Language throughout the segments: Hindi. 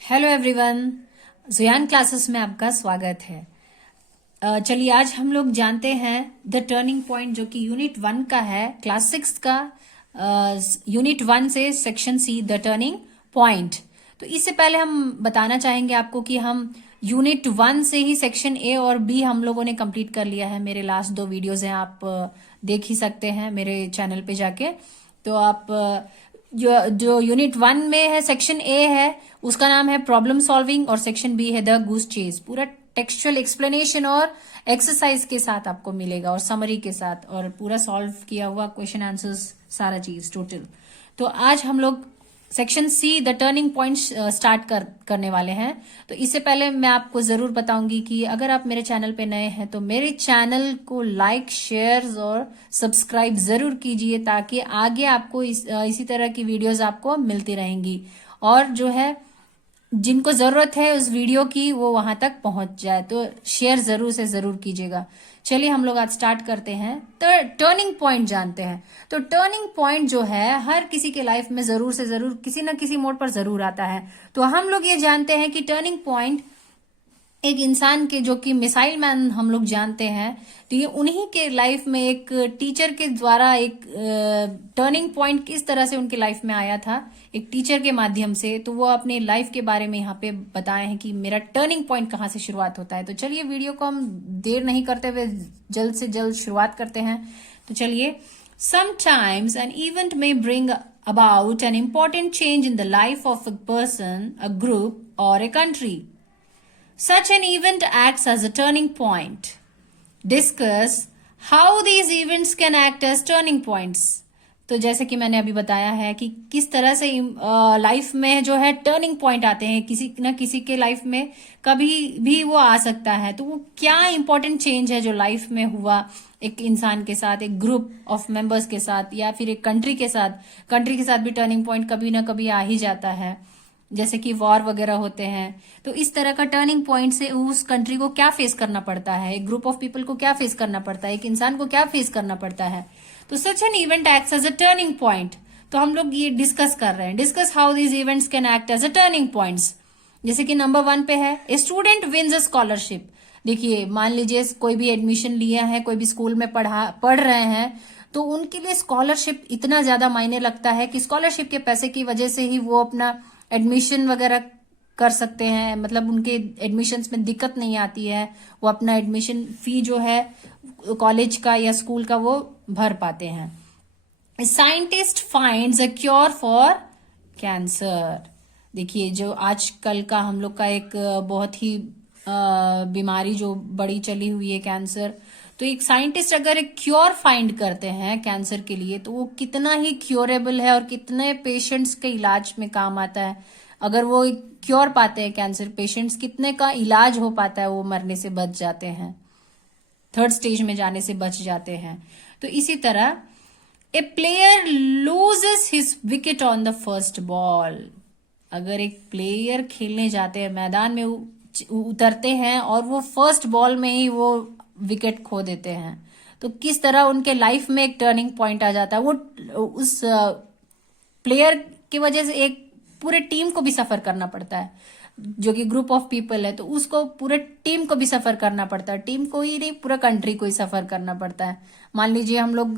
हेलो एवरीवन, जुयान क्लासेस में आपका स्वागत है। चलिए आज हम लोग जानते हैं द टर्निंग पॉइंट, जो कि यूनिट 1 का है, क्लास 6 का। यूनिट 1 से section see the turning point. तो इससे पहले हम बताना चाहेंगे आपको कि हम यूनिट 1 से ही सेक्शन ए और बी हम लोगों ने कंप्लीट कर लिया है। मेरे लास्ट 2 वीडियोज हैं, आप देख ही सकते हैं मेरे चैनल पे जाके। तो आप जो यूनिट 1 में है, सेक्शन ए है, उसका नाम है प्रॉब्लम सॉल्विंग, और सेक्शन बी है द गूस चेज। पूरा टेक्सचुअल एक्सप्लेनेशन और एक्सरसाइज के साथ आपको मिलेगा, और समरी के साथ, और पूरा सॉल्व किया हुआ क्वेश्चन आंसर्स, सारा चीज टोटल। तो आज हम लोग section see the turning point start करने वाले हैं। तो इससे पहले मैं आपको जरूर बताऊंगी कि अगर आप मेरे चैनल पे नए हैं तो मेरे चैनल को लाइक, शेयर और सब्सक्राइब जरूर कीजिए, ताकि आगे आपको इसी तरह की वीडियोस आपको मिलती रहेंगी, और जो है जिनको जरूरत है उस वीडियो की वो वहां तक पहुंच जाए। तो शेयर जरूर से जरूर कीजिएगा। चलिए हम लोग आज स्टार्ट करते हैं। तो टर्निंग पॉइंट जानते हैं। तो टर्निंग पॉइंट जो है हर किसी के लाइफ में जरूर से जरूर किसी न किसी मोड़ पर जरूर आता है। तो हम लोग ये जानते हैं कि टर्निंग पॉइंट एक इंसान के, जो कि मिसाइल मैन हम लोग जानते हैं, तो ये उन्हीं के लाइफ में एक टीचर के द्वारा एक टर्निंग पॉइंट किस तरह से उनके लाइफ में आया था, एक टीचर के माध्यम से। तो वो अपने लाइफ के बारे में यहाँ पे बताए हैं कि मेरा टर्निंग पॉइंट कहाँ से शुरुआत होता है। तो चलिए वीडियो को हम देर नहीं करते हुए जल्द से जल्द शुरुआत करते हैं। तो चलिए, समटाइम्स एन इवेंट में bring about an important change in the life of a person, a group or a country. Such an event acts as a turning point. Discuss how these events can act as turning points. तो जैसे कि मैंने अभी बताया है कि किस तरह से लाइफ में जो है टर्निंग पॉइंट आते हैं, किसी न किसी के लाइफ में कभी भी वो आ सकता है। तो वो क्या इंपॉर्टेंट चेंज है जो लाइफ में हुआ एक इंसान के साथ, एक ग्रुप ऑफ मेंबर्स के साथ, या फिर एक कंट्री के साथ। कंट्री के साथ भी टर्निंग पॉइंट कभी ना कभी आ ही जाता है, जैसे कि वॉर वगैरह होते हैं। तो इस तरह का टर्निंग पॉइंट से उस कंट्री को क्या फेस करना पड़ता है, एक ग्रुप ऑफ पीपल को क्या फेस करना पड़ता है, एक इंसान को क्या फेस करना पड़ता है। तो such an event acts as a turning point. तो हम लोग ये डिस्कस कर रहे हैं, discuss how these events can act as a turning points. जैसे कि नंबर 1 पे है, a student wins a scholarship. देखिए, मान लीजिए कोई भी एडमिशन लिया है, कोई भी स्कूल में पढ़ रहे हैं, तो उनके लिए स्कॉलरशिप इतना ज्यादा मायने लगता है कि स्कॉलरशिप के पैसे की वजह से ही वो अपना एडमिशन वगैरह कर सकते हैं। मतलब उनके एडमिशन्स में दिक्कत नहीं आती है, वो अपना एडमिशन फी जो है कॉलेज का या स्कूल का वो भर पाते हैं। Scientist finds a cure for cancer. देखिए, जो आजकल का हम लोग का एक बहुत ही बीमारी जो बड़ी चली हुई है, कैंसर। तो एक साइंटिस्ट अगर एक क्योर फाइंड करते हैं कैंसर के लिए, तो वो कितना ही क्योरेबल है और कितने पेशेंट्स के इलाज में काम आता है। अगर वो एक क्योर पाते हैं कैंसर पेशेंट्स, कितने का इलाज हो पाता है, वो मरने से बच जाते हैं, 3rd स्टेज में जाने से बच जाते हैं। तो इसी तरह a player loses his wicket on the first ball. अगर एक प्लेयर खेलने जाते हैं, मैदान में उतरते हैं, और वो फर्स्ट बॉल में ही वो विकेट खो देते हैं, तो किस तरह उनके लाइफ में एक टर्निंग पॉइंट आ जाता है। वो उस प्लेयर की वजह से एक पूरे टीम को भी सफर करना पड़ता है, जो कि ग्रुप ऑफ पीपल है, तो उसको पूरे टीम को भी सफर करना पड़ता है। टीम को ही नहीं, पूरा कंट्री को ही सफर करना पड़ता है। मान लीजिए हम लोग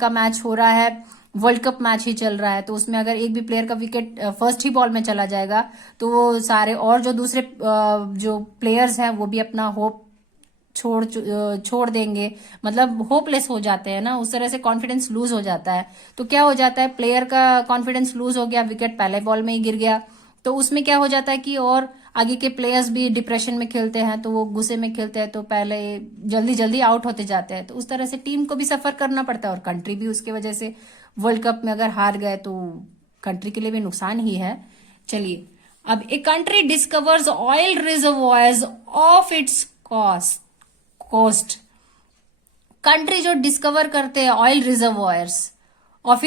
का मैच हो रहा है, वर्ल्ड कप मैच ही चल रहा है, तो उसमें अगर एक भी प्लेयर का विकेट फर्स्ट ही बॉल में चला जाएगा, तो वो सारे और जो दूसरे जो प्लेयर्स हैं वो भी अपना होप छोड़ देंगे, मतलब होपलेस हो जाते हैं ना, उस तरह से कॉन्फिडेंस लूज हो जाता है। तो क्या हो जाता है, प्लेयर का कॉन्फिडेंस लूज हो गया, विकेट पहले बॉल में ही गिर गया, तो उसमें क्या हो जाता है कि और आगे के प्लेयर्स भी डिप्रेशन में खेलते हैं, तो वो गुस्से में खेलते हैं, तो पहले जल्दी जल्दी आउट होते जाते हैं। तो उस तरह से टीम को भी सफर करना पड़ता है, और कंट्री भी उसके वजह से वर्ल्ड कप में अगर हार गए तो कंट्री के लिए भी नुकसान ही है। चलिए, अब a country discovers oil reservoirs of its coast. Country जो डिस्कवर करते हैं oil reservoirs of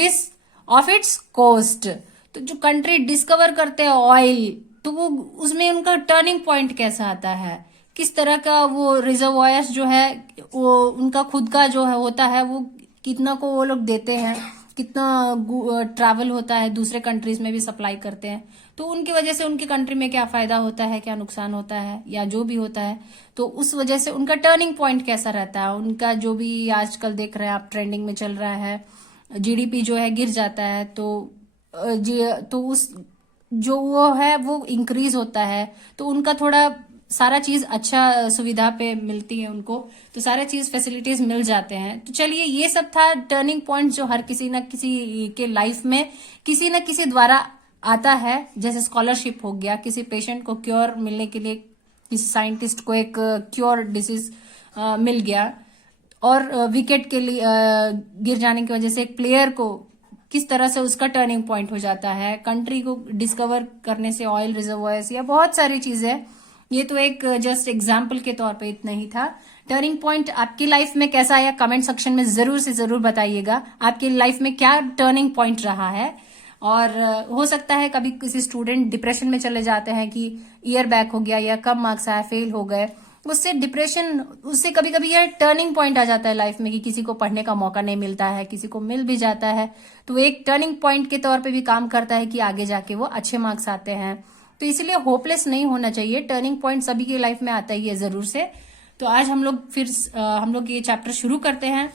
its coast, तो जो कंट्री डिस्कवर करते हैं ऑयल, तो वो उसमें उनका टर्निंग पॉइंट कैसा आता है, किस तरह का वो रिजर्वॉयर्स जो है वो उनका खुद का जो है होता है, वो कितना को वो लोग देते हैं, कितना ट्रैवल होता है, दूसरे कंट्रीज में भी सप्लाई करते हैं, तो उनकी वजह से उनकी कंट्री में क्या फायदा होता है, क्या नुकसान होता है, या जो भी होता है, तो उस वजह से उनका टर्निंग पॉइंट कैसा रहता है, उनका जो भी आजकल देख रहे हैं आप ट्रेंडिंग में चल रहा है, जीडीपी जो है गिर जाता है, तो उस जो वो है वो इंक्रीज होता है, तो उनका थोड़ा सारा चीज अच्छा सुविधा पे मिलती है उनको, तो सारा चीज फैसिलिटीज मिल जाते हैं। तो चलिए, ये सब था टर्निंग पॉइंट जो हर किसी न किसी के लाइफ में किसी न किसी द्वारा आता है। जैसे स्कॉलरशिप हो गया, किसी पेशेंट को क्योर मिलने के लिए किसी साइंटिस्ट को एक क्योर डिसीज मिल गया, और विकेट के लिए गिर जाने की वजह से एक प्लेयर को किस तरह से उसका टर्निंग पॉइंट हो जाता है, कंट्री को डिस्कवर करने से ऑयल रिजर्वॉयर्स, या बहुत सारी चीजें। ये तो एक जस्ट एग्जाम्पल के तौर पे इतना ही था। टर्निंग पॉइंट आपकी लाइफ में कैसा आया, कमेंट सेक्शन में जरूर से जरूर बताइएगा। आपकी लाइफ में क्या टर्निंग पॉइंट रहा है, और हो सकता है कभी किसी स्टूडेंट डिप्रेशन में चले जाते हैं कि ईयर बैक हो गया या कम मार्क्स आया, फेल हो गए, उससे डिप्रेशन, उससे कभी कभी यह टर्निंग पॉइंट आ जाता है लाइफ में कि किसी को पढ़ने का मौका नहीं मिलता है, किसी को मिल भी जाता है, तो एक टर्निंग पॉइंट के तौर पे भी काम करता है कि आगे जाके वो अच्छे मार्क्स आते हैं। तो इसलिए होपलेस नहीं होना चाहिए, टर्निंग पॉइंट सभी की लाइफ में आता ही है जरूर से। तो आज हम लोग ये चैप्टर शुरू करते हैं।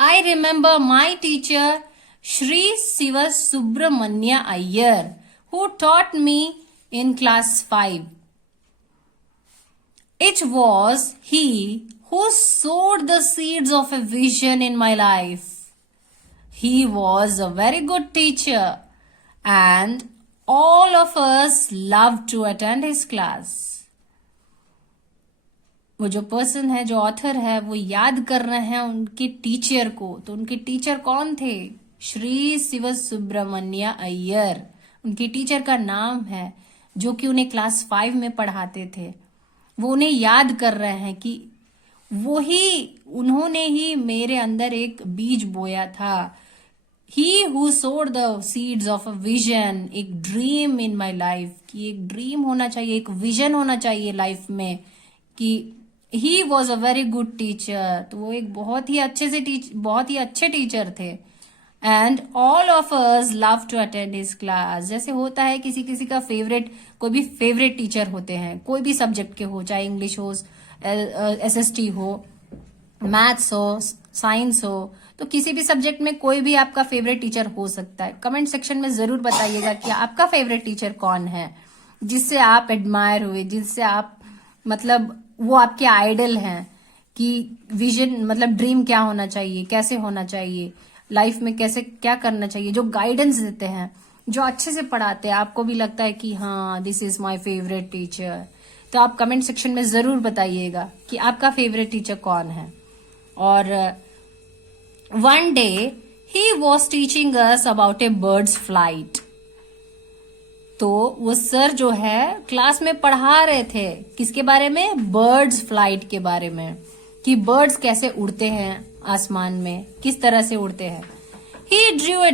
I remember my teacher Shri Shiv Subramanya Iyer who taught me in class 5. It was he who sowed the seeds of a vision in my life. He was a very good teacher, and all of us loved to attend his class. वो जो पर्सन है, जो ऑथर है, वो याद कर रहे हैं उनके टीचर को। तो उनके टीचर कौन थे? श्री शिव सुब्रमण्य अय्यर उनके टीचर का नाम है, जो कि उन्हें क्लास 5 में पढ़ाते थे। वो उन्हें याद कर रहे हैं कि उन्होंने ही मेरे अंदर एक बीज बोया था। He who sowed the seeds of a vision, एक ड्रीम इन माई लाइफ, कि एक ड्रीम होना चाहिए, एक विजन होना चाहिए लाइफ में, कि he was a very good teacher। तो वो एक बहुत ही अच्छे टीचर थे। And all of us love to attend his class. जैसे होता है किसी किसी का कोई भी फेवरेट टीचर होते हैं, कोई भी सब्जेक्ट के हो, चाहे इंग्लिश हो, एसएसटी हो, मैथ्स हो, साइंस हो, तो किसी भी सब्जेक्ट में कोई भी आपका फेवरेट टीचर हो सकता है। कमेंट सेक्शन में जरूर बताइएगा कि आपका फेवरेट टीचर कौन है, जिससे आप एडमायर हुए, जिससे आप मतलब वो आपके आइडल हैं, कि विजन मतलब ड्रीम क्या होना चाहिए, कैसे होना चाहिए लाइफ में, कैसे क्या करना चाहिए, जो गाइडेंस देते हैं, जो अच्छे से पढ़ाते हैं, आपको भी लगता है कि हाँ this is my favourite teacher. तो आप कमेंट सेक्शन में जरूर बताइएगा कि आपका फेवरेट टीचर कौन है। और one day he was teaching us about A birds flight. तो वो सर जो है क्लास में पढ़ा रहे थे किसके बारे में? बर्ड्स फ्लाइट के बारे में, कि बर्ड्स कैसे उड़ते हैं आसमान में, किस तरह से उड़ते हैं। He drew a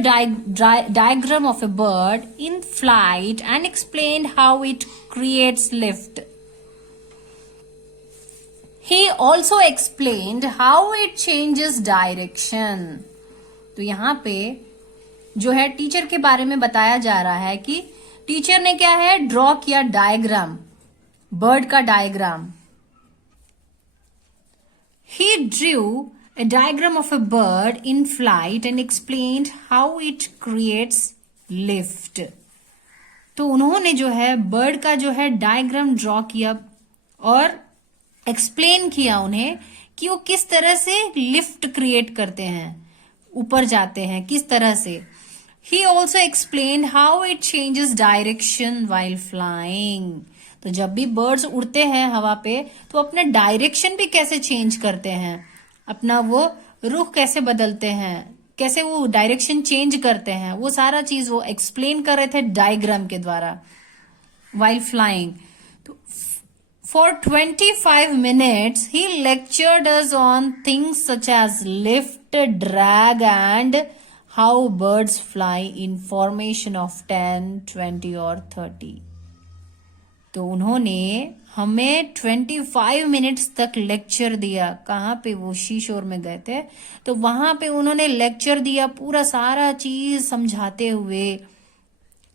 diagram of a bird in flight and explained how it creates lift. He also explained how it changes direction. तो यहाँ पे जो है टीचर के बारे में बताया जा रहा है कि टीचर ने क्या है, ड्रॉ किया डायग्राम, बर्ड का diagram. He drew a diagram of a bird in flight and explained how it creates lift. तो उन्होंने जो है बर्ड का जो है डायग्राम ड्रॉ किया और एक्सप्लेन किया उन्हें कि वो किस तरह से लिफ्ट क्रिएट करते हैं, ऊपर जाते हैं किस तरह से। He also explained how it changes direction while flying. तो जब भी बर्ड्स उड़ते हैं हवा पे, तो अपना डायरेक्शन भी कैसे चेंज करते हैं, अपना वो रुख कैसे बदलते हैं, कैसे वो डायरेक्शन चेंज करते हैं, वो सारा चीज वो एक्सप्लेन कर रहे थे डायग्राम के द्वारा while flying. तो for 25 minutes he lectured us on things such as lift, drag and how birds fly in formation of 10, 20 or 30. तो उन्होंने हमें 25 मिनट्स तक लेक्चर दिया। कहाँ पे? वो शीशोर में गए थे, तो वहां पे उन्होंने लेक्चर दिया, पूरा सारा चीज समझाते हुए,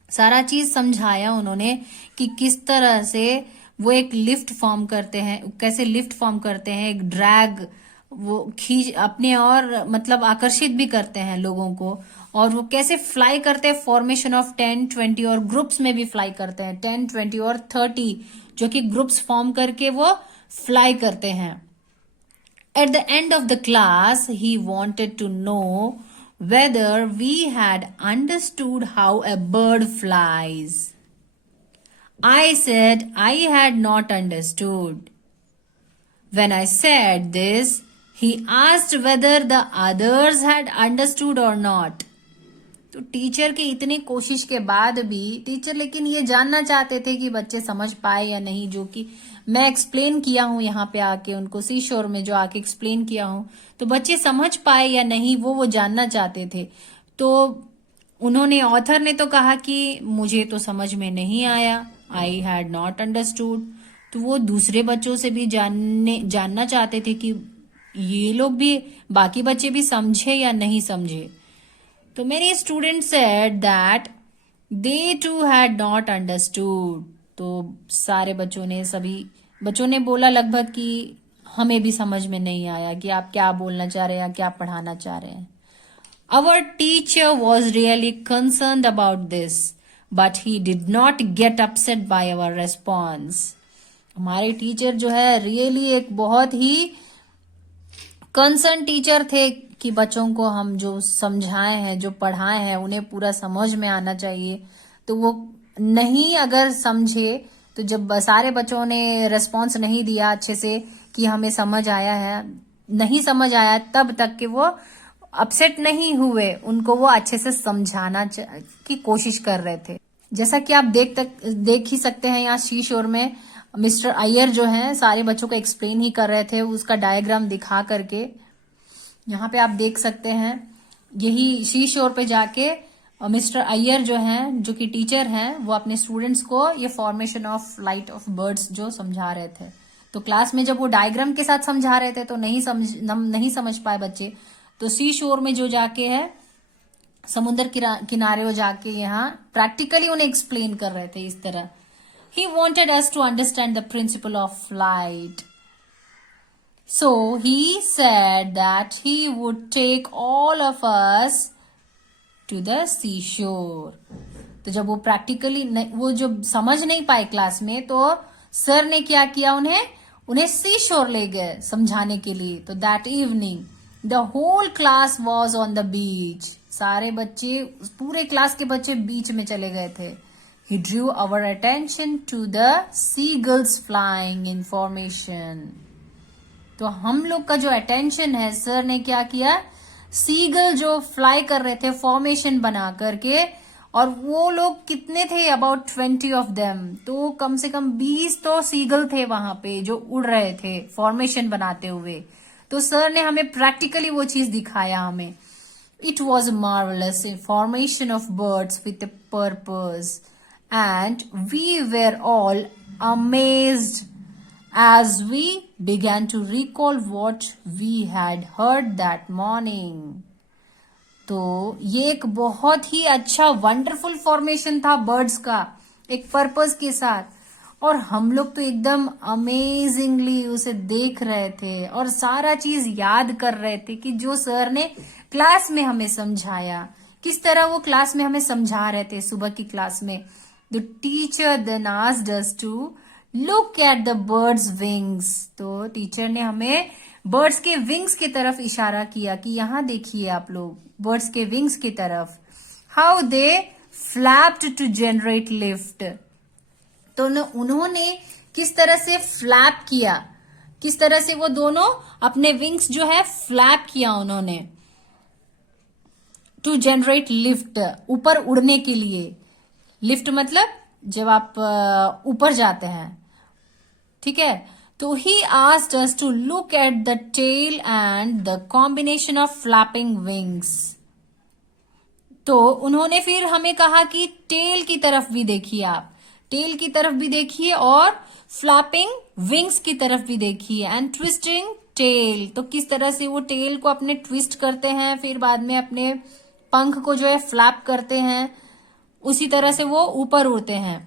सारा चीज समझाया उन्होंने कि किस तरह से वो एक लिफ्ट फॉर्म करते हैं, कैसे लिफ्ट फॉर्म करते हैं, एक ड्रैग वो खींच अपने और मतलब आकर्षित भी करते हैं लोगों को, और वो कैसे फ्लाई करते हैं फॉर्मेशन ऑफ 10, 20 और ग्रुप्स में भी फ्लाई करते हैं, 10, 20 और 30 जो कि ग्रुप्स फॉर्म करके वो फ्लाई करते हैं। At the end of the class, he wanted to know whether we had understood how a bird flies. I said I had not understood. When I said this, he asked whether the others had understood or not. तो टीचर की इतनी कोशिश के बाद भी टीचर लेकिन ये जानना चाहते थे कि बच्चे समझ पाए या नहीं, जो कि मैं एक्सप्लेन किया हूं यहाँ पे आके उनको, सीशोर में जो आके एक्सप्लेन किया हूं, तो बच्चे समझ पाए या नहीं वो जानना चाहते थे। तो उन्होंने, ऑथर ने तो कहा कि मुझे तो समझ में नहीं आया, आई हैड नॉट अंडरस्टूड। तो वो दूसरे बच्चों से भी जानना चाहते थे कि ये लोग भी, बाकी बच्चे भी समझे या नहीं समझे। तो many student said that they too had not understood. तो सारे बच्चों ने, सभी बच्चों ने बोला लगभग कि हमें भी समझ में नहीं आया कि आप क्या बोलना चाह रहे हैं, क्या पढ़ाना चाह रहे हैं। Our teacher was really concerned about this, but he did not get upset by our response. हमारे टीचर जो है रियली एक बहुत ही कंसर्न टीचर थे कि बच्चों को हम जो समझाए हैं, जो पढ़ाए हैं, उन्हें पूरा समझ में आना चाहिए। तो वो नहीं अगर समझे, तो जब सारे बच्चों ने रेस्पॉन्स नहीं दिया अच्छे से कि हमें समझ आया है, नहीं समझ आया, तब तक कि वो अपसेट नहीं हुए, उनको वो अच्छे से समझाना की कोशिश कर रहे थे। जैसा कि आप देख ही सकते हैं यहाँ शीशोर में मिस्टर अय्यर जो हैं सारे बच्चों को एक्सप्लेन ही कर रहे थे, उसका डायग्राम दिखा करके। यहाँ पे आप देख सकते हैं, यही शीशोर पे जाके मिस्टर अय्यर जो हैं, जो कि टीचर हैं, वो अपने स्टूडेंट्स को ये formation of light of birds जो समझा रहे थे। तो क्लास में जब वो डायग्राम के साथ समझा रहे थे तो नहीं समझ पाए बच्चे। तो सी शोर में जो जाके है, समुद्र किनारे वो जाके यहाँ प्रैक्टिकली उन्हें एक्सप्लेन कर रहे थे इस तरह। He wanted us to understand the principle of flight. So he said that he would take all of us to the seashore. तो जब वो प्रैक्टिकली वो जो समझ नहीं पाए क्लास में, तो सर ने क्या किया, उन्हें सी शोर ले गए समझाने के लिए। तो that evening the whole class was on the beach. सारे बच्चे, पूरे क्लास के बच्चे बीच में चले गए थे। He drew our attention to the seagulls flying in formation. तो हम लोग का जो अटेंशन है, सर ने क्या किया, सीगल जो फ्लाई कर रहे थे फॉर्मेशन बना करके, और वो लोग कितने थे, अबाउट 20 ऑफ देम। तो कम से कम 20 तो सीगल थे वहां पे जो उड़ रहे थे फॉर्मेशन बनाते हुए। तो सर ने हमें प्रैक्टिकली वो चीज दिखाया हमें। It was marvelous formation of birds with a purpose, and we were all amazed as we began to recall what we had heard that morning. तो ये एक बहुत ही अच्छा वंडरफुल फॉर्मेशन था बर्ड्स का, एक पर्पस के साथ, और हम लोग तो एकदम अमेजिंगली उसे देख रहे थे और सारा चीज याद कर रहे थे कि जो सर ने क्लास में हमें समझाया, किस तरह वो क्लास में हमें समझा रहे थे सुबह की क्लास में। The teacher then asked us to look at the birds wings. तो टीचर ने हमें बर्ड्स के विंग्स की तरफ इशारा किया कि यहाँ देखिए आप लोग, बर्ड्स के विंग्स की तरफ, how they flapped to generate lift. तो उन्होंने किस तरह से फ्लैप किया, किस तरह से वो दोनों अपने विंग्स जो है फ्लैप किया उन्होंने, टू जनरेट लिफ्ट, ऊपर उड़ने के लिए। लिफ्ट मतलब जब आप ऊपर जाते हैं, ठीक है। तो he asked us to look at the tail and the combination of flapping wings. तो उन्होंने फिर हमें कहा कि टेल की तरफ भी देखिए आप, टेल की तरफ भी देखिए और फ्लैपिंग विंग्स की तरफ भी देखिए, एंड ट्विस्टिंग टेल, तो किस तरह से वो टेल को अपने ट्विस्ट करते हैं, फिर बाद में अपने पंख को जो है फ्लैप करते हैं, उसी तरह से वो ऊपर उड़ते हैं।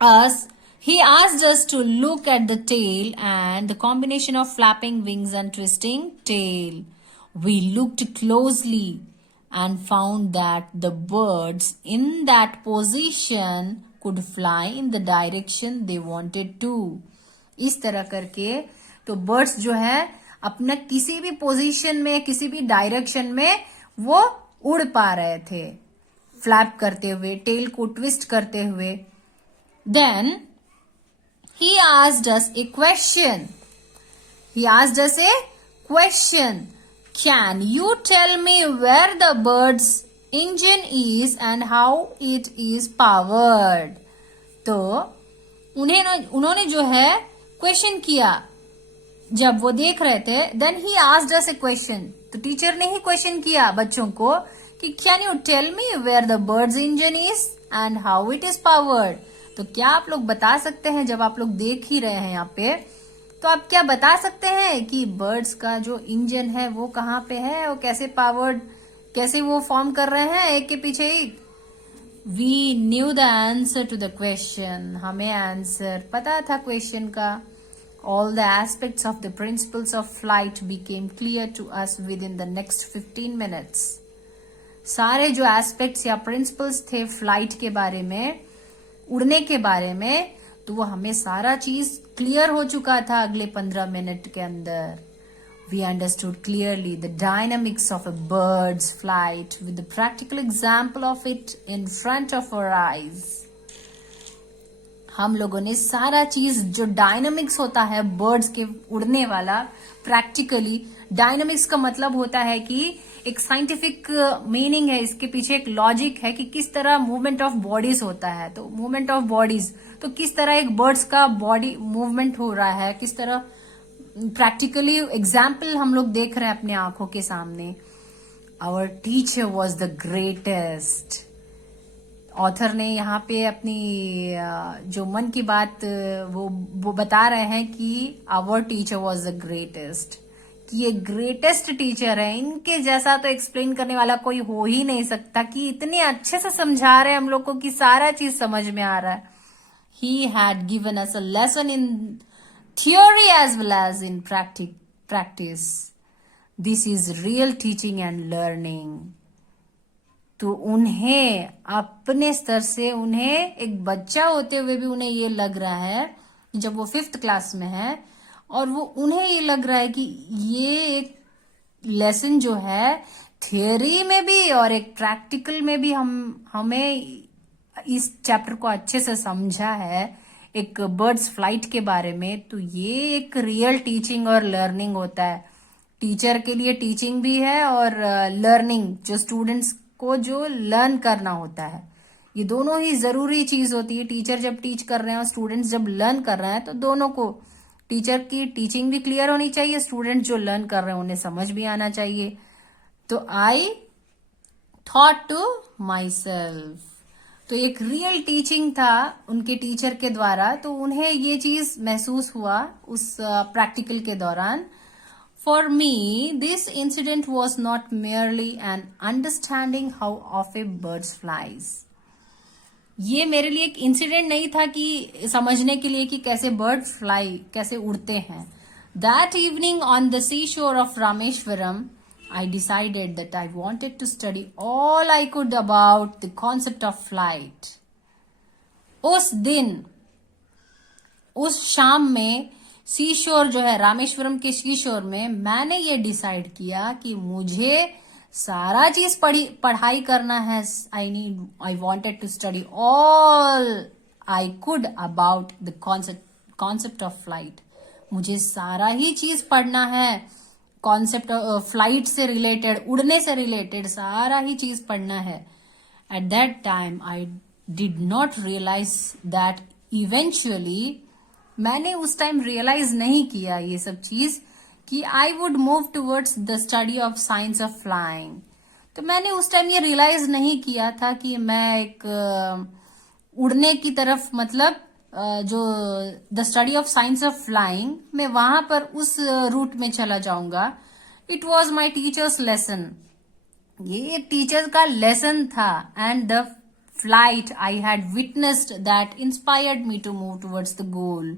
us he asked us to look at the tail and the combination of flapping wings and twisting tail. We looked closely and found that the birds in that position could fly in the direction they wanted to. इस तरह करके तो बर्ड्स जो है अपना किसी भी पोजीशन में, किसी भी डायरेक्शन में वो उड़ पा रहे थे, फ्लैप करते हुए, टेल को ट्विस्ट करते हुए। Then he asked us a question. Can you tell me where the bird's engine is and how it is powered? तो उन्होंने जो है क्वेश्चन किया जब वो देख रहे थे। Then he asked us a question. तो टीचर ने ही क्वेश्चन किया बच्चों को कि Can you tell me where the bird's engine is and how it is powered? तो क्या आप लोग बता सकते हैं, जब आप लोग देख ही रहे हैं यहाँ पे, तो आप क्या बता सकते हैं कि बर्ड्स का जो इंजन है वो कहाँ पे है और कैसे पावर्ड, कैसे वो फॉर्म कर रहे हैं एक के पीछे एक। We knew the answer to the question, हमें आंसर पता था क्वेश्चन का। All the aspects of the principles of flight became clear to us within the next 15 minutes. सारे जो एस्पेक्ट्स या प्रिंसिपल्स थे फ्लाइट के बारे में, उड़ने के बारे में, तो वो हमें सारा चीज क्लियर हो चुका था अगले 15 मिनट के अंदर। We understood clearly the dynamics of a birds flight with the practical example of it in front of our eyes. हम लोगों ने सारा चीज जो डायनामिक्स होता है बर्ड्स के उड़ने वाला, प्रैक्टिकली, डायनामिक्स का मतलब होता है कि एक साइंटिफिक मीनिंग है, इसके पीछे एक लॉजिक है कि किस तरह मूवमेंट ऑफ बॉडीज होता है। तो मूवमेंट ऑफ बॉडीज, तो किस तरह एक बर्ड्स का बॉडी मूवमेंट हो रहा है, किस तरह प्रैक्टिकली एग्जाम्पल हम लोग देख रहे हैं अपने आंखों के सामने। Our teacher was the greatest. Author ने यहाँ पे अपनी जो मन की बात वो बता रहे हैं कि our teacher was the greatest, ये ग्रेटेस्ट टीचर है, इनके जैसा तो एक्सप्लेन करने वाला कोई हो ही नहीं सकता, कि इतने अच्छे से समझा रहे हैं हम लोग को कि सारा चीज समझ में आ रहा है। He had given us a lesson in theory as well as in practice. This is real teaching and learning. तो उन्हें अपने स्तर से, उन्हें एक बच्चा होते हुए भी उन्हें ये लग रहा है, जब वो 5th क्लास में है, और वो उन्हें ये लग रहा है कि ये एक लेसन जो है थियरी में भी और एक प्रैक्टिकल में भी हमें इस चैप्टर को अच्छे से समझा है, एक बर्ड्स फ्लाइट के बारे में। तो ये एक रियल टीचिंग और लर्निंग होता है। टीचर के लिए टीचिंग भी है और लर्निंग, जो स्टूडेंट्स को जो लर्न करना होता है, ये दोनों ही जरूरी चीज होती है। टीचर जब टीच कर रहे हैं और स्टूडेंट्स जब लर्न कर रहे हैं, तो दोनों को, टीचर की टीचिंग भी क्लियर होनी चाहिए, स्टूडेंट जो लर्न कर रहे हैं उन्हें समझ भी आना चाहिए। तो I thought to myself, तो एक रियल टीचिंग था उनके टीचर के द्वारा, तो उन्हें ये चीज महसूस हुआ उस प्रैक्टिकल के दौरान। For me this incident was not merely an understanding how of A birds flies. ये मेरे लिए एक इंसिडेंट नहीं था कि समझने के लिए कि कैसे बर्ड फ्लाई, कैसे उड़ते हैं। That evening on the sea शोर of Rameswaram, I decided that I wanted to study all I could about the concept of flight. उस दिन, उस शाम में, सी शोर जो है रामेश्वरम के सी शोर में, मैंने ये डिसाइड किया कि मुझे सारा चीज पढ़ाई करना है। I wanted to study all I could about the concept of flight. मुझे सारा ही चीज पढ़ना है, कॉन्सेप्ट फ्लाइट से रिलेटेड, उड़ने से रिलेटेड सारा ही चीज पढ़ना है। At that time I did not realise that eventually, मैंने उस टाइम रियलाइज नहीं किया ये सब चीज, कि I would move towards the study of science of flying. तो मैंने उस टाइम ये रियलाइज नहीं किया था कि मैं एक उड़ने की तरफ, मतलब जो the study of science of flying, मैं वहां पर उस रूट में चला जाऊंगा. It was my teachers lesson. ये एक टीचर का लेसन था. And the flight I had witnessed that inspired me to move towards the goal.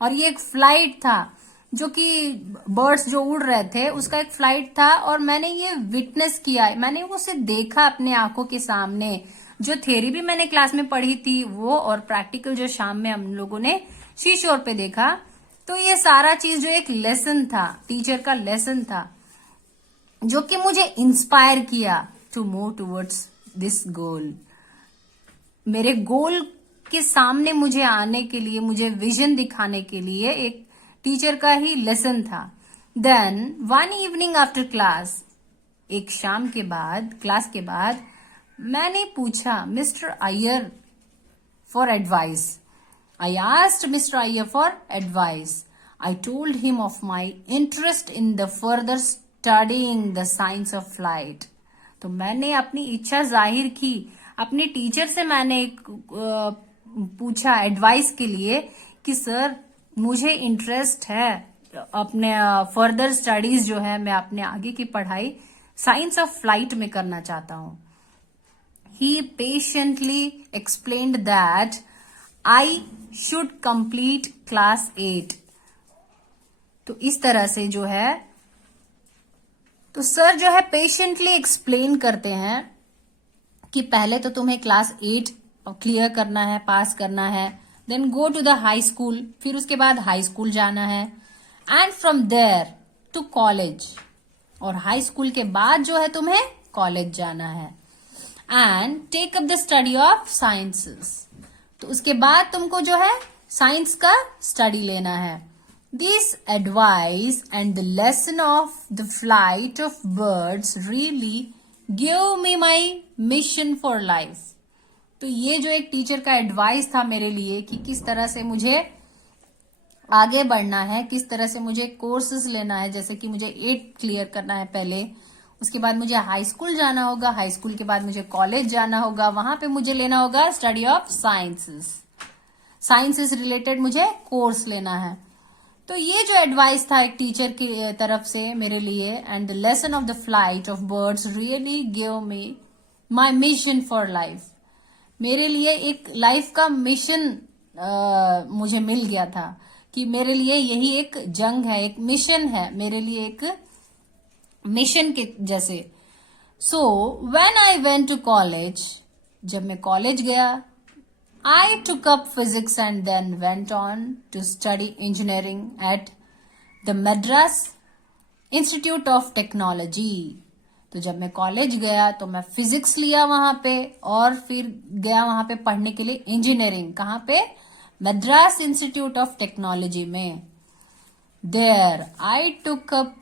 और ये एक फ्लाइट था जो कि बर्ड्स जो उड़ रहे थे उसका एक फ्लाइट था, और मैंने ये विटनेस किया, मैंने उसे देखा अपने आंखों के सामने. जो थ्योरी भी मैंने क्लास में पढ़ी थी वो, और प्रैक्टिकल जो शाम में हम लोगों ने शीशोर पे देखा. तो ये सारा चीज जो एक लेसन था, टीचर का लेसन था, जो कि मुझे इंस्पायर किया to move towards this goal. मेरे गोल के सामने मुझे आने के लिए, मुझे विजन दिखाने के लिए एक टीचर का ही लेसन था. Then one evening after class, एक शाम के बाद, क्लास के बाद, मैंने पूछा mister Iyer for advice. I asked Mr. Iyer for advice. I told him of my interest in the further studying the science of flight. तो मैंने अपनी इच्छा जाहिर की. अपने टीचर से मैंने पूछा एडवाइस के लिए कि सर मुझे इंटरेस्ट है अपने फर्दर स्टडीज जो है, मैं अपने आगे की पढ़ाई साइंस ऑफ फ्लाइट में करना चाहता हूं. He patiently explained that I should complete class 8. तो इस तरह से जो है, तो सर जो है पेशेंटली एक्सप्लेन करते हैं कि पहले तो तुम्हें क्लास 8 क्लियर करना है, पास करना है, then go to the high school, फिर उसके बाद हाई स्कूल जाना है, and from there to college, और हाई स्कूल के बाद जो है तुम्हें कॉलेज जाना है, and take up the study of sciences. तो उसके बाद तुमको जो है साइंस का स्टडी लेना है. This advice and the lesson of the flight of birds really give me my mission for life. तो ये जो एक टीचर का एडवाइस था मेरे लिए कि किस तरह से मुझे आगे बढ़ना है, किस तरह से मुझे कोर्सेज लेना है, जैसे कि मुझे 8 क्लियर करना है पहले, उसके बाद मुझे हाई स्कूल जाना होगा, हाई स्कूल के बाद मुझे कॉलेज जाना होगा, वहां पे मुझे लेना होगा study of sciences, sciences related मुझे कोर्स लेना है. तो ये जो एडवाइस था एक टीचर की तरफ से मेरे लिए, and the lesson of the flight of birds really give me my mission for life. मेरे लिए एक लाइफ का मिशन मुझे मिल गया था कि मेरे लिए यही एक जंग है, एक मिशन है, मेरे लिए एक मिशन के जैसे. So when I went to college, जब मैं कॉलेज गया, I took up physics and then went on to study engineering at the Madras institute of technology. तो जब मैं कॉलेज गया तो मैं फिजिक्स लिया वहां पे, और फिर गया वहां पे पढ़ने के लिए इंजीनियरिंग. कहाँ पे? मद्रास इंस्टीट्यूट ऑफ टेक्नोलॉजी में. There I took up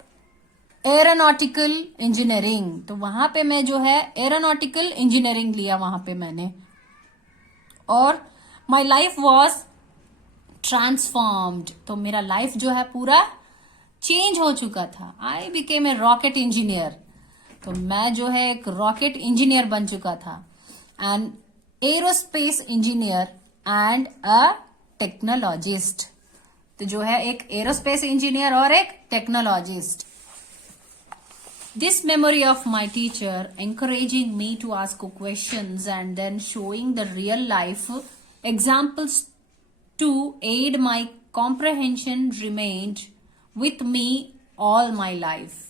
aeronautical engineering. तो वहां पे मैं जो है एरोनॉटिकल इंजीनियरिंग लिया वहां पे मैंने, और माई लाइफ वॉज ट्रांसफॉर्म्ड. तो मेरा लाइफ जो है पूरा चेंज हो चुका था. I became a rocket engineer. तो मैं जो है एक रॉकेट इंजीनियर बन चुका था, and aerospace engineer and a technologist. तो जो है एक एरोस्पेस इंजीनियर और एक technologist. This memory of my teacher encouraging me to ask questions and then showing the real life examples to aid my comprehension remained with me all my life.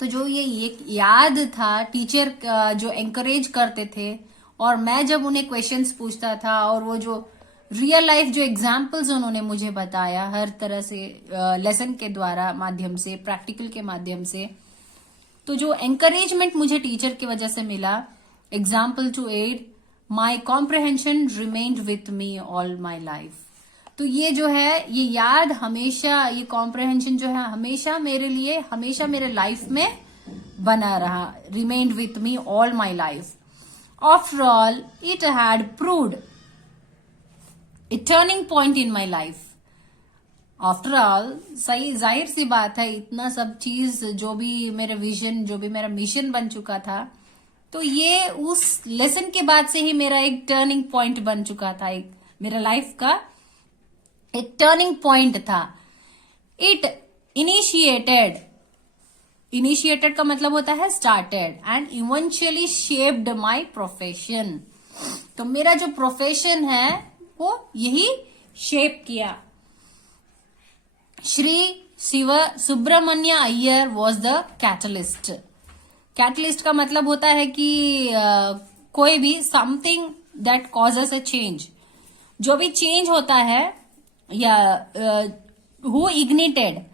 तो जो ये एक याद था टीचर जो एंकरेज करते थे, और मैं जब उन्हें क्वेश्चंस पूछता था, और वो जो रियल लाइफ जो एग्जाम्पल्स उन्होंने मुझे बताया हर तरह से, लेसन के द्वारा माध्यम से, प्रैक्टिकल के माध्यम से, तो जो एंकरेजमेंट मुझे टीचर की वजह से मिला, example to add my comprehension remained with me all my life. तो ये जो है ये याद हमेशा, ये कॉम्प्रहेंशन जो है हमेशा मेरे लिए, हमेशा मेरे लाइफ में बना रहा. Remained with me all my life. After all it had proved a turning point in my life. After all सही जाहिर सी बात है, इतना सब चीज जो भी मेरे विजन, जो भी मेरा मिशन बन चुका था, तो ये उस लेसन के बाद से ही मेरा एक टर्निंग पॉइंट बन चुका था, एक मेरा लाइफ का एक टर्निंग पॉइंट था। इट इनिशिएटेड का मतलब होता है started and eventually shaped my profession. तो मेरा जो प्रोफेशन है वो यही शेप किया। Shri Shiv Subramanya Iyer was the catalyst. Catalyst का मतलब होता है कि कोई भी something that causes a change, जो भी चेंज होता है, या who ignited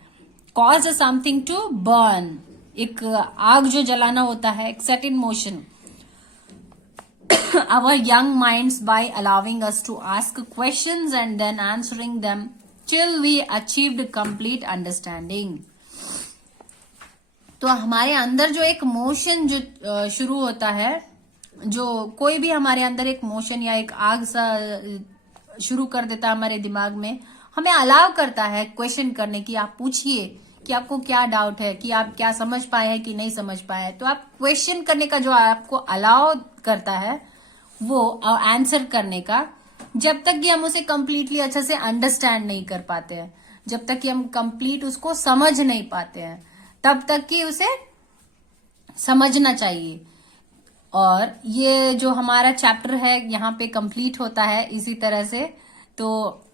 cause something to burn, एक आग जो जलाना होता है, एक set in motion our young minds by allowing us to ask questions and then answering them till we achieved complete understanding। तो हमारे अंदर जो एक मोशन जो शुरू होता है, जो कोई भी हमारे अंदर एक मोशन या एक आग सा शुरू कर देता है हमारे दिमाग में, हमें अलाउ करता है क्वेश्चन करने की। आप पूछिए कि आपको क्या डाउट है, कि आप क्या समझ पाए हैं कि नहीं समझ पाए। तो आप क्वेश्चन करने का जो आपको अलाउ करता है, वो आंसर करने का, जब तक कि हम उसे कंप्लीटली अच्छे से अंडरस्टैंड नहीं कर पाते हैं, जब तक कि हम कंप्लीट उसको समझ नहीं पाते हैं, तब तक कि उसे समझना चाहिए। और ये जो हमारा चैप्टर है यहाँ पे कंप्लीट होता है इसी तरह से। तो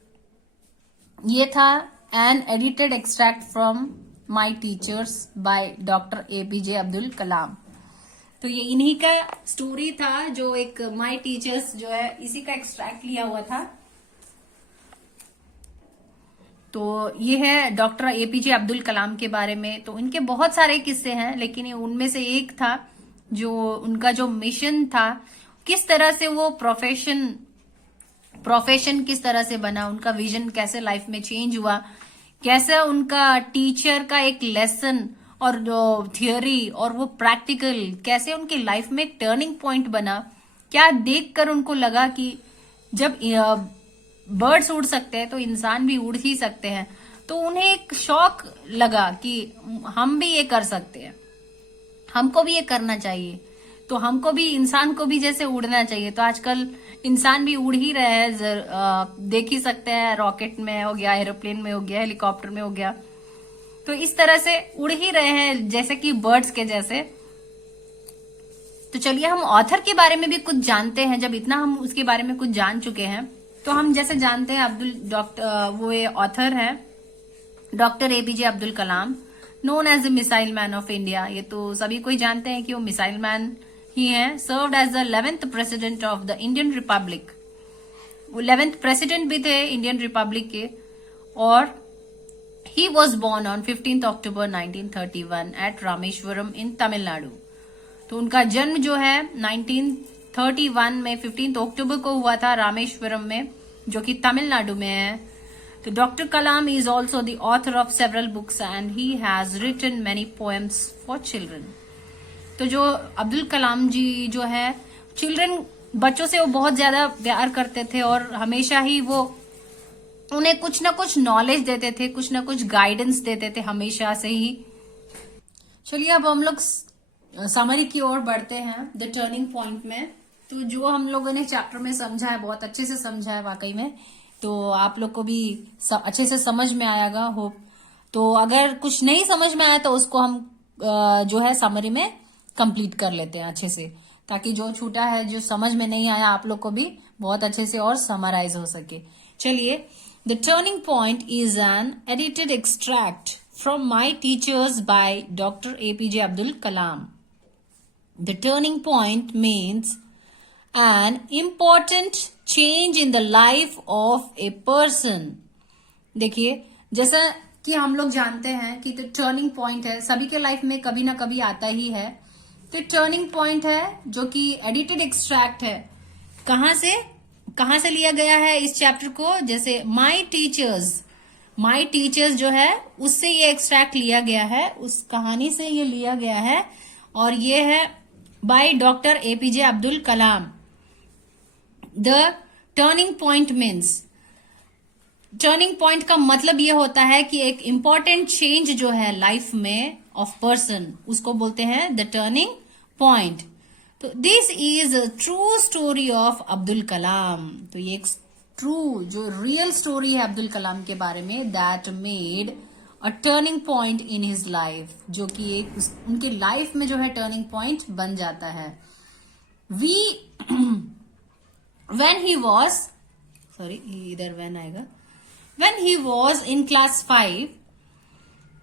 ये था an edited extract from my teachers by doctor APJ Abdul Kalam. तो ये इन्हीं का स्टोरी था, जो एक माय टीचर्स जो है इसी का एक्सट्रैक्ट लिया हुआ था। तो ये है डॉक्टर एपीजे अब्दुल कलाम के बारे में। तो इनके बहुत सारे किस्से हैं, लेकिन उनमें से एक था जो उनका जो मिशन था, किस तरह से वो प्रोफेशन किस तरह से बना, उनका विजन कैसे लाइफ में चेंज हुआ, कैसे उनका टीचर का एक लेसन और जो थियोरी और वो प्रैक्टिकल कैसे उनकी लाइफ में एक टर्निंग पॉइंट बना। क्या देखकर उनको लगा कि जब बर्ड्स उड़ सकते हैं तो इंसान भी उड़ ही सकते हैं। तो उन्हें एक शौक लगा कि हम भी ये कर सकते हैं, हमको भी ये करना चाहिए। तो हमको भी, इंसान को भी जैसे उड़ना चाहिए। तो आजकल इंसान भी उड़ ही रहे हैं, देख ही सकते हैं, रॉकेट में हो गया, एरोप्लेन में हो गया, हेलीकॉप्टर में हो गया। तो इस तरह से उड़ ही रहे हैं जैसे कि बर्ड्स के जैसे। तो चलिए हम ऑथर के बारे में भी कुछ जानते हैं। जब इतना हम उसके बारे में कुछ जान चुके हैं, तो हम जैसे जानते हैं वो ये ऑथर है doctor APJ Abdul Kalam, known as the missile man of India. ये तो सभी कोई जानते हैं कि वो मिसाइल मैन ही है। Served as the 11th president of the Indian republic. वो 11th प्रेसिडेंट भी थे इंडियन रिपब्लिक के। और he was born on 15th October 1931 at Rameswaram in Tamil Nadu. तो उनका जन्म जो है 1931 में 15 अक्टूबर को हुआ था रामेश्वरम में, जो कि तमिलनाडु में है। तो doctor Kalam is also the author of several books and he has written many poems for children. तो जो अब्दुल कलाम जी जो है, बच्चों से वो बहुत ज्यादा प्यार करते थे और हमेशा ही वो उन्हें कुछ ना कुछ नॉलेज देते थे, कुछ ना कुछ गाइडेंस देते थे हमेशा से ही। चलिए अब हम लोग समरी की ओर बढ़ते हैं, द टर्निंग पॉइंट में। तो जो हम लोगों ने चैप्टर में समझा है, बहुत अच्छे से समझा है वाकई में। तो आप लोग को भी अच्छे से समझ में आएगा, होप। तो अगर कुछ नहीं समझ में आया तो उसको हम जो है समरी में कंप्लीट कर लेते हैं अच्छे से, ताकि जो छूटा है, जो समझ में नहीं आया, आप लोग को भी बहुत अच्छे से और समराइज हो सके। चलिए, The turning point is an edited extract from My Teachers by Dr. APJ Abdul Kalam. The turning point means an important change in the life of a person. देखिए, जैसा कि हम लोग जानते हैं कि तो टर्निंग पॉइंट है, सभी के लाइफ में कभी ना कभी आता ही है। तो टर्निंग पॉइंट है जो कि एडिटेड एक्सट्रैक्ट है। कहाँ से लिया गया है इस चैप्टर को? जैसे माय टीचर्स जो है उससे ये एक्सट्रैक्ट लिया गया है, उस कहानी से ये लिया गया है। और ये है bye doctor APJ Abdul Kalam. The turning point means turning point का मतलब ये होता है कि एक इंपॉर्टेंट चेंज जो है लाइफ में ऑफ पर्सन, उसको बोलते हैं द टर्निंग पॉइंट। तो this is true story of Abdul Kalam. तो ये एक ट्रू जो रियल स्टोरी है अब्दुल कलाम के बारे में, that made a turning point in his life, जो कि एक उनके लाइफ में जो है टर्निंग पॉइंट बन जाता है। We when he was, sorry इधर व्हेन आएगा, when he was in class 5,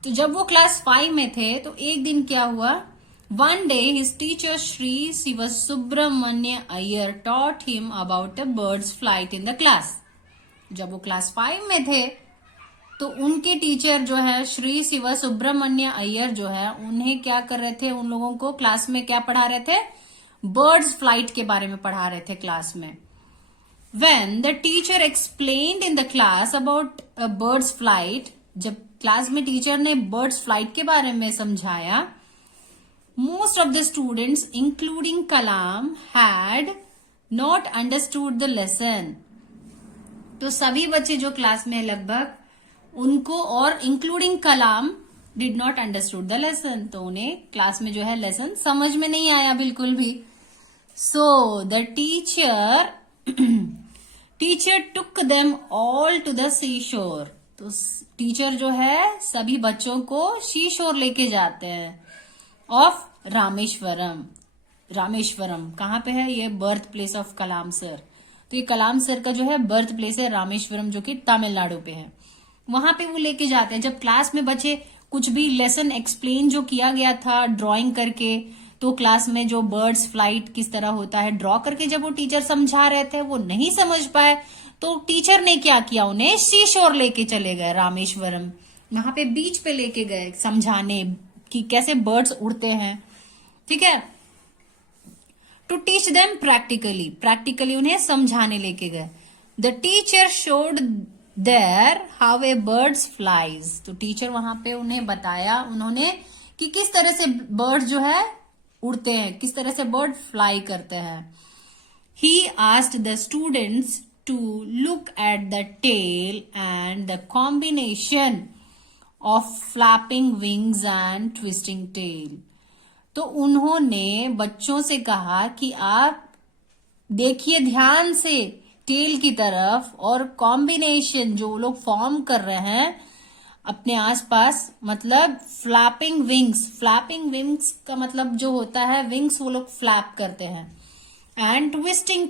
तो जब वो क्लास 5 में थे तो एक दिन क्या हुआ, one day his teacher Shri Shiv Subramanya Iyer taught him about a birds flight in the class. जब वो क्लास 5 में थे तो उनके टीचर जो है श्री शिव सुब्रमण्य अय्यर जो है, उन्हें क्या कर रहे थे, उन लोगों को क्लास में क्या पढ़ा रहे थे, बर्ड्स फ्लाइट के बारे में पढ़ा रहे थे क्लास में। When the teacher explained in the class about a bird's flight, जब क्लास में टीचर ने बर्ड्स फ्लाइट के बारे में समझाया, most of the students including Kalam had not understood the lesson। तो सभी बच्चे जो क्लास में लगभग, उनको और including Kalam did not understood the lesson, तो उन्हें क्लास में जो है लेसन समझ में नहीं आया बिल्कुल भी। So the teacher took them all to the sea shore. तो टीचर जो है सभी बच्चों को सी शोर लेके जाते हैं ऑफ रामेश्वरम। रामेश्वरम कहाँ पे है, ये birth place of Kalam sir. तो ये कलाम सर का जो है बर्थ प्लेस है रामेश्वरम, जो कि तमिलनाडु पे है। वहां पे वो लेके जाते हैं। जब क्लास में बच्चे कुछ भी लेसन एक्सप्लेन जो किया गया था ड्राइंग करके, तो क्लास में जो बर्ड्स फ्लाइट किस तरह होता है ड्रॉ करके जब वो टीचर समझा रहे थे, वो नहीं समझ पाए, तो टीचर ने क्या किया, उन्हें सी शोर लेके चले गए रामेश्वरम। वहां पे बीच पे लेके गए समझाने कि कैसे बर्ड्स उड़ते हैं, ठीक है। टू टीच देम प्रैक्टिकली उन्हें समझाने लेके गए। The teacher showed there how a birds flies. तो टीचर वहां पे उन्हें बताया, उन्होंने कि किस तरह से बर्ड जो है उड़ते हैं, किस तरह से बर्ड फ्लाई करते हैं। He asked the students to look at the tail and the combination of flapping wings and twisting tail. तो उन्होंने बच्चों से कहा कि आप देखिए ध्यान से टेल की तरफ, और कॉम्बिनेशन जो लोग फॉर्म कर रहे हैं अपने आसपास, मतलब फ्लैपिंग विंग्स का मतलब जो होता है विंग्स वो लोग फ्लैप करते हैं, एंड ट्विस्टिंग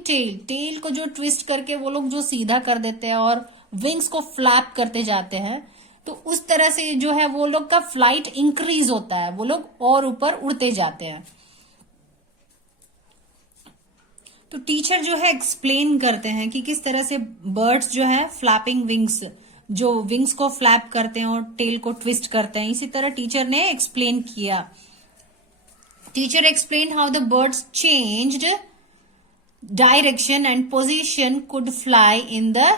टेल को जो ट्विस्ट करके वो लोग जो सीधा कर देते हैं और विंग्स को फ्लैप करते जाते हैं। तो उस तरह से जो है वो लोग का फ्लाइट इंक्रीज होता है, वो लोग और ऊपर उड़ते जाते हैं। तो टीचर जो है एक्सप्लेन करते हैं कि किस तरह से बर्ड्स जो है फ्लैपिंग विंग्स, जो विंग्स को फ्लैप करते हैं और टेल को ट्विस्ट करते हैं, इसी तरह टीचर ने एक्सप्लेन किया। Teacher explain how the birds changed direction and position, could fly in the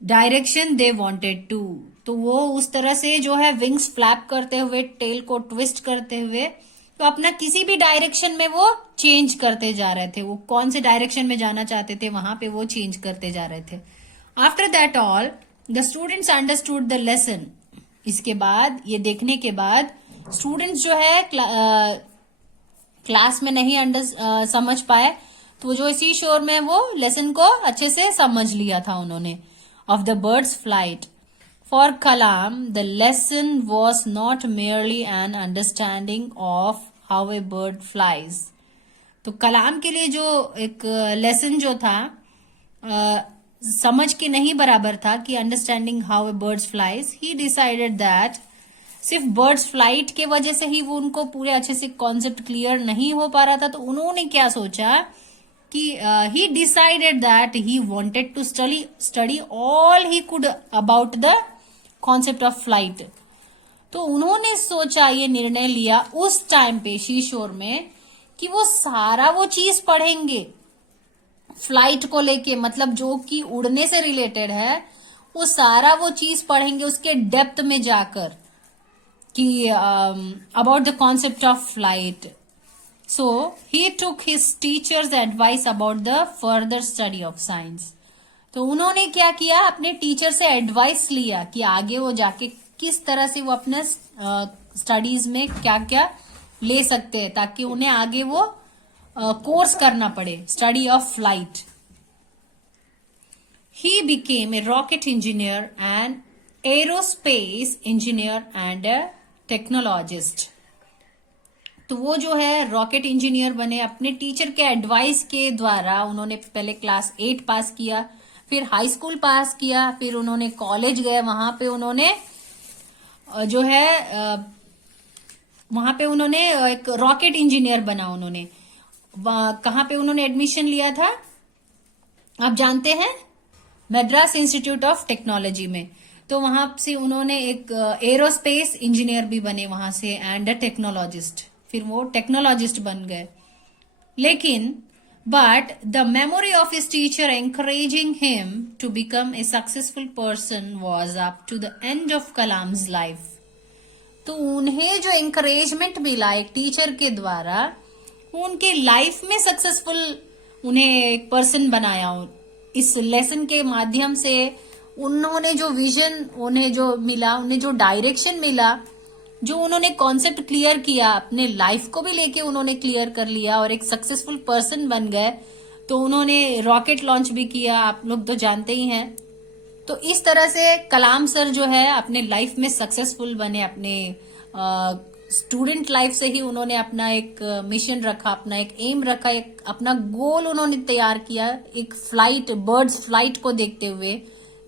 direction they wanted to. तो वो उस तरह से जो है विंग्स फ्लैप करते हुए, टेल को ट्विस्ट करते हुए, तो अपना किसी भी डायरेक्शन में वो चेंज करते जा रहे थे। वो कौन से डायरेक्शन में जाना चाहते थे वहां पे वो चेंज करते जा रहे थे। After that all the students understood the lesson. इसके बाद, ये देखने के बाद स्टूडेंट्स जो है क्लास में नहीं समझ पाए, तो जो इसी शोर में वो लेसन को अच्छे से समझ लिया था उन्होंने, of the birds flight. For Kalam the lesson was not merely an understanding of how a bird flies. तो कलाम के लिए जो एक लेसन जो था समझ के नहीं बराबर था कि understanding how a birds flies. He decided that सिर्फ बर्ड्स फ्लाइट के वजह से ही वो उनको पूरे अच्छे से कॉन्सेप्ट क्लियर नहीं हो पा रहा था, तो उन्होंने क्या सोचा कि he decided that he wanted to study all he could about the concept of flight. तो उन्होंने सोचा, ये निर्णय लिया उस टाइम पे शीशोर में कि वो सारा वो चीज पढ़ेंगे फ्लाइट को लेके, मतलब जो कि उड़ने से रिलेटेड है, वो सारा वो चीज पढ़ेंगे उसके डेप्थ में जाकर कि about the concept of flight. So he took his teachers advice about the further study of science. तो उन्होंने क्या किया, अपने टीचर से एडवाइस लिया कि आगे वो जाके किस तरह से वो अपना स्टडीज में क्या क्या ले सकते हैं, ताकि उन्हें आगे वो कोर्स करना पड़े, study of flight. He became a rocket engineer, an aerospace engineer and a technologist. तो वो जो है रॉकेट इंजीनियर बने. अपने टीचर के एडवाइस के द्वारा उन्होंने पहले क्लास 8 पास किया, फिर हाई स्कूल पास किया, फिर उन्होंने कॉलेज गए. वहां पे उन्होंने जो है वहां पे उन्होंने एक रॉकेट इंजीनियर बना. उन्होंने कहाँ पे उन्होंने एडमिशन लिया था आप जानते हैं, मद्रास इंस्टीट्यूट ऑफ टेक्नोलॉजी में. तो वहां से उन्होंने एक एरोस्पेस इंजीनियर भी बने वहां से, एंड अ टेक्नोलॉजिस्ट. फिर वो टेक्नोलॉजिस्ट बन गए. लेकिन but the memory of his teacher encouraging him to become a successful person was up to the end of Kalam's life. तो उन्हें जो एनकरेजमेंट मिला एक टीचर के द्वारा, उनके लाइफ में सक्सेसफुल उन्हें एक पर्सन बनाया. इस लेसन के माध्यम से उन्होंने जो विजन उन्हें जो मिला, उन्हें जो डायरेक्शन मिला, जो उन्होंने कॉन्सेप्ट क्लियर किया, अपने लाइफ को भी लेके उन्होंने क्लियर कर लिया और एक सक्सेसफुल पर्सन बन गए. तो उन्होंने रॉकेट लॉन्च भी किया, आप लोग तो जानते ही हैं. तो इस तरह से कलाम सर जो है अपने लाइफ में सक्सेसफुल बने. अपने स्टूडेंट लाइफ से ही उन्होंने अपना एक मिशन रखा, अपना एक एम रखा, एक अपना गोल उन्होंने तैयार किया, एक फ्लाइट, बर्ड्स फ्लाइट को देखते हुए.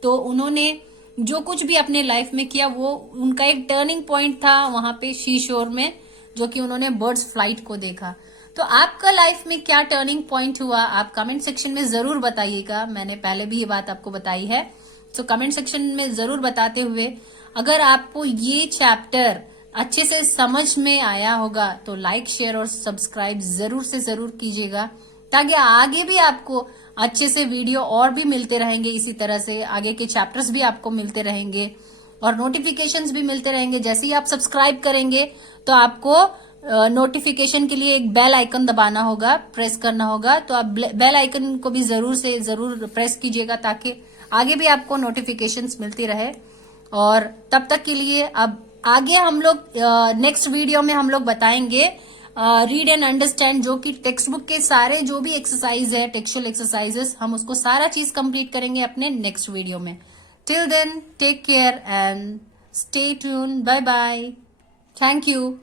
तो उन्होंने जो कुछ भी अपने लाइफ में किया वो उनका एक टर्निंग पॉइंट था वहां पे शीशोर में, जो कि उन्होंने बर्ड्स फ्लाइट को देखा. तो आपका लाइफ में क्या टर्निंग पॉइंट हुआ, आप कमेंट सेक्शन में जरूर बताइएगा. मैंने पहले भी ये बात आपको बताई है, तो कमेंट सेक्शन में जरूर बताते हुए, अगर आपको ये चैप्टर अच्छे से समझ में आया होगा तो लाइक, शेयर और सब्सक्राइब जरूर से जरूर कीजिएगा, ताकि आगे भी आपको अच्छे से वीडियो और भी मिलते रहेंगे. इसी तरह से आगे के चैप्टर्स भी आपको मिलते रहेंगे और नोटिफिकेशंस भी मिलते रहेंगे. जैसे ही आप सब्सक्राइब करेंगे तो आपको नोटिफिकेशन के लिए एक बेल आइकन दबाना होगा, प्रेस करना होगा. तो आप बेल आइकन को भी जरूर से जरूर प्रेस कीजिएगा, ताकि आगे भी आपको नोटिफिकेशंस मिलती रहे. और तब तक के लिए अब आगे हम लोग नेक्स्ट वीडियो में हम लोग बताएंगे रीड एंड अंडरस्टैंड, जो कि टेक्स्ट बुक के सारे जो भी एक्सरसाइज है, टेक्सचुअल एक्सरसाइजेस, हम उसको सारा चीज कंप्लीट करेंगे अपने नेक्स्ट वीडियो में. Till then take care and stay tune. Bye bye. Thank you.